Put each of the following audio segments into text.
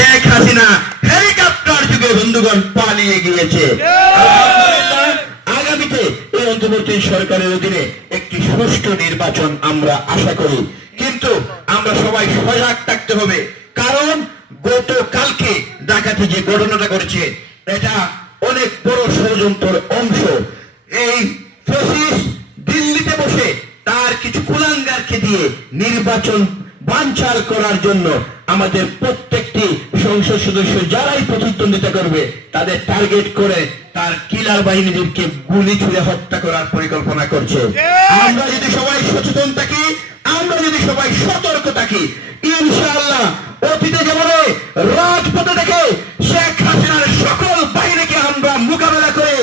Sheikh Hasina helicopter যুগে বন্ধুগণ পালিয়ে গিয়েছে। আগামীতে এই অন্তর্বর্তী সরকারের অধীনে একটি সুষ্ঠু নির্বাচন আমরা আশা করি। কিন্তু আমরা সবাই সজাগ থাকতে হবে। কারণ গতকালকে ডাকাতি যে ঘটনাটা করেছে এটা অনেক বড় ষড়যন্ত্রের অংশ। এই ফেসিস দিল্লিতে বসে তার কিছু কুলাঙ্গারকে দিয়ে নির্বাচন বানচাল করার জন্য আমাদের প্রত্যেকটি সংসদ সদস্য যারাই প্রতিদ্বন্দ্বিতা করবে তাদের টার্গেট করে তার কিলার বাহিনীদেরকে গুলি ছুড়ে হত্যা করার পরিকল্পনা করছে। আমরা যদি সবাই সচেতন থাকি আমরা যদি সবাই সতর্ক থাকি ইনশাআল্লাহ অতীতে যেমন রাজপথে দেখে শেখ হাসিনার সকল বাহিনীকে আমরা মোকাবেলা করে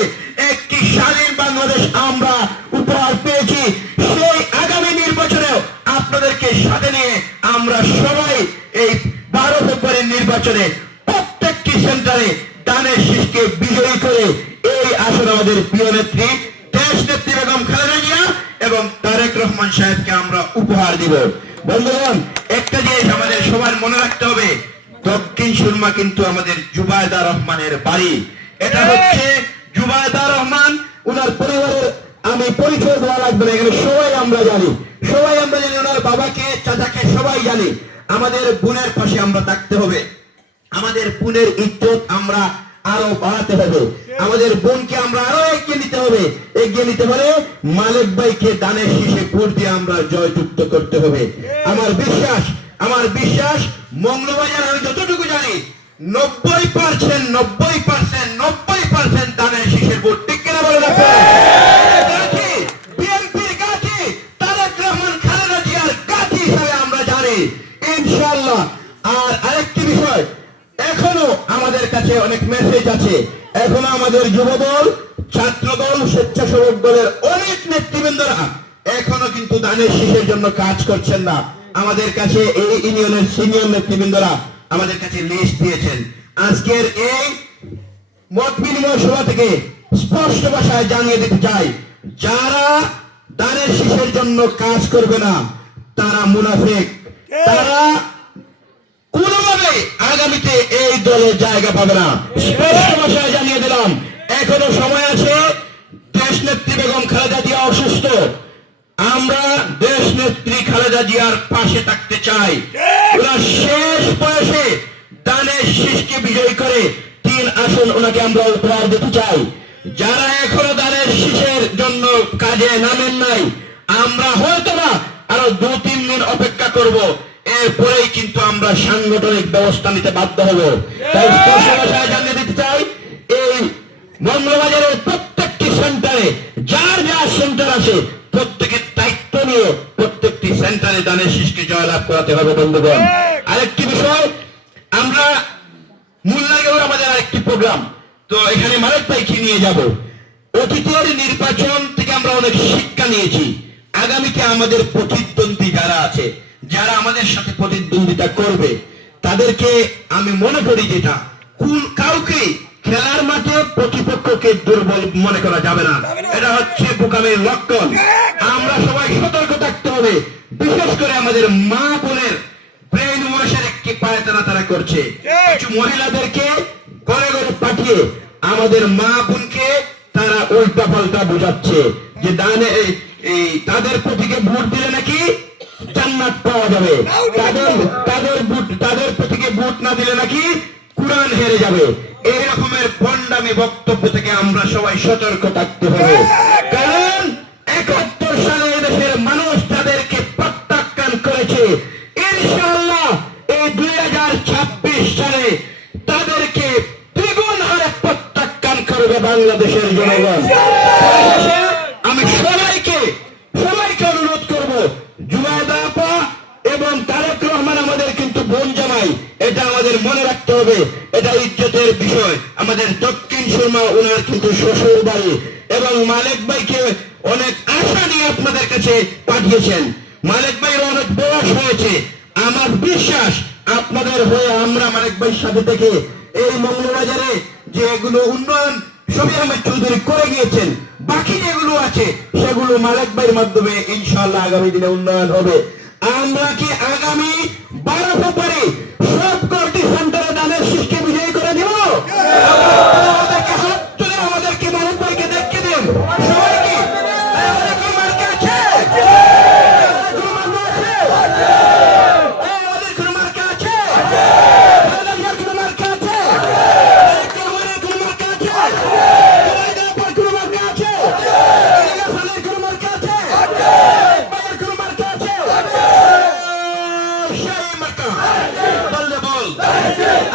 একটি স্বাধীন বাংলাদেশ আমরা উপহার পেয়েছি সেই আগামী নির্বাচনেও আপনাদেরকে সাথে নিয়ে আমরা সবাই প্রিয় নেত্রী, দেশ নেত্রী বেগম খালেদা জিয়া এবং তারেক রহমান সাহেবকে আমরা উপহার দিব। বন্ধুগণ, একটা জিনিস আমাদের সবার মনে রাখতে হবে, দক্ষিণ সুরমা কিন্তু আমাদের জুবায়দা রহমানের বাড়ি। এটা হচ্ছে জুবায়দা রহমান ওনার পরিবারের আমি পরিচয় দেওয়া লাগবে না, এখানে সবাই আমরা জানি। সবাই আমরা জানি ওনার বাবাকে, চাচাকে সবাই জানি। আমাদের বোনের পাশে আমরা থাকতে হবে। আমাদের বোনের ইজ্জত আমরা আরও বাড়াতে হবে। আমাদের বোনকে আমরা আরও এগিয়ে নিতে হবে। এগিয়ে নিতে পারে মালিক ভাইকে দানের শীষে কোট দিয়ে আমরা জয়যুক্ত করতে হবে। আমার বিশ্বাস আমার বিশ্বাস মঙ্গলবাজার আমি যতটুকু জানি, নব্বই পার্সেন্ট নব্বই পার্সেন্ট নব্বই পার্সেন্ট দানের শীষের ভোট অনেক মেসেজ আছে। এখনও আমাদের যুবদল ছাত্রদল স্বেচ্ছাসেবক দলের অনেক নেতৃবৃন্দরা এখনও কিন্তু দানের শীষের জন্য কাজ করছেন না। আমাদের কাছে এই ইউনিয়নের সিনিয়র নেতৃবৃন্দরা আমাদের কাছে লিস্ট দিয়েছেন। আজকের এই মত বিনিময় সভা থেকে স্পষ্ট ভাষায় জানিয়ে দিতে চাই যারা দানের শীষের জন্য কাজ করবে না তারা মুনাফিক। তারা কোনোভাবে আগামীতে এই দলে জায়গা পাবে না। স্পষ্ট ভাষায় জানিয়ে দিলাম, এখনও সময় আছে, দেশ নেত্রী বেগম খালেদা জিয়া অসুস্থ। আমরা দেশ নেত্রী খালেদা জিয়ার পাশে থাকতে চাই। ওরা শেষ বয়সে দানের শীষকে বিজয় করে তিন আসন ওনাকে আমরা উপহার দিতে চাই। যারা এখনও দানের শীষের জন্য কাজে নামেন নাই, আমরা হয়তো না আরও দু তিন দিন অপেক্ষা করব। এরপরেই কিন্তু আমরা সাংগঠনিক ব্যবস্থা নিতে বাধ্য হব। তাই স্পষ্ট ভাষায় জানিয়ে দিতে চাই, এই মঙ্গলবাজারের প্রত্যেকটি সেন্টারে, যার যার সেন্টার আছে, প্রত্যেকের দায়িত্ব নিয়ে প্রত্যেকটি সেন্টারে দানের শীষকে জয়লাভ করাতে হবে বন্ধুগণ। আরেকটি বিষয়, আমরা মুল্লাগেও আমাদের আরেকটি প্রোগ্রাম। তো এখানে মালিক ভাইকে নিয়ে যাব। অতীতের নির্বাচন থেকে আমরা অনেক শিক্ষা নিয়েছি। আগামীতে আমাদের প্রতিদ্বন্দ্বী যারা আছে যারা আমাদের সাথে প্রতিদ্বন্দ্বিতা করবে, তাদেরকে আমি মনে করি যেটা, কোন কাউকে খেলার মাঠে প্রতিপক্ষকে দুর্বল মনে করা যাবে না। এটা হচ্ছে বোকামের লক্ষণ। আমরা সবাই সতর্ক থাকতে হবে। বিশেষ করে আমাদের মা বোনের ব্রেন ওয়াশের একটি পায়তারা তারা করছে। কিছু মহিলাদেরকে ঘরে ঘরে পাঠিয়ে আমাদের মা বোনকে তারা উল্টা পাল্টা বোঝাচ্ছে। যে দানে এই- তাদের প্রতিকে ভোট দিলে নাকি জান্নাত পাওয়া যাবে। তাদের তাদের ভোট তাদের প্রতীকে ভোট না দিলে নাকি কোরআন হেরে যাবে। এই রকমের পন্ডামি বক্তব্য থেকে আমরা সবাই সতর্ক থাকতে হবে। কারণ একাত্তর সালে দেশের মানুষ তাদেরকে প্রত্যাখ্যান করেছে। ইনশাআল্লাহ এই দুই হাজার ছাব্বিশ সালে তাদেরকে দ্বিগুণ হারে প্রত্যাখ্যান করবে বাংলাদেশের জনগণ পরিশেষে আমি সবাইকে সবাইকে অনুরোধ করব জুবায়দা আপা এবং তারেক রহমান আমাদের কিন্তু বোন জামাই এটা আমাদের মনে রাখতে হবে, এটা ইজ্জতের বিষয়। আমাদের দক্ষিণ সুরমা ওনার কিন্তু শ্বশুর বাড়ি এবং মালিক ভাইকে অনেক আশা নিয়ে আপনাদের কাছে পাঠিয়েছেন। মালিক ভাইয়ের অনেক বয়স হয়েছে। আমার বিশ্বাস আপনাদের হয়ে আমরা মালিক ভাইয়ের সাথে থেকে এই মঙ্গলবাজারে যে এগুলো উন্নয়ন ছবি আহমেদ চৌধুরী করে গিয়েছেন। বাকি যেগুলো আছে, সেগুলো মালিক ভাইয়ের মাধ্যমে ইনশাল্লাহ আগামী দিনে উন্নয়ন হবে। আমরা কি আগামী বারো ফেব্রুয়ারি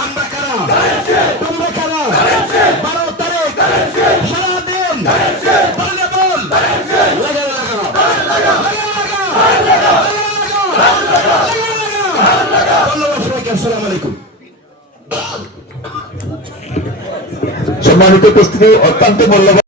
আমরা কারা? তোমরা কারা? বারো তারিখ। সারাদিন। বললে বল লাগা লাগা ধন্যবাদ সম্মানিত উপস্থিতি অত্যন্ত মূল্যবান।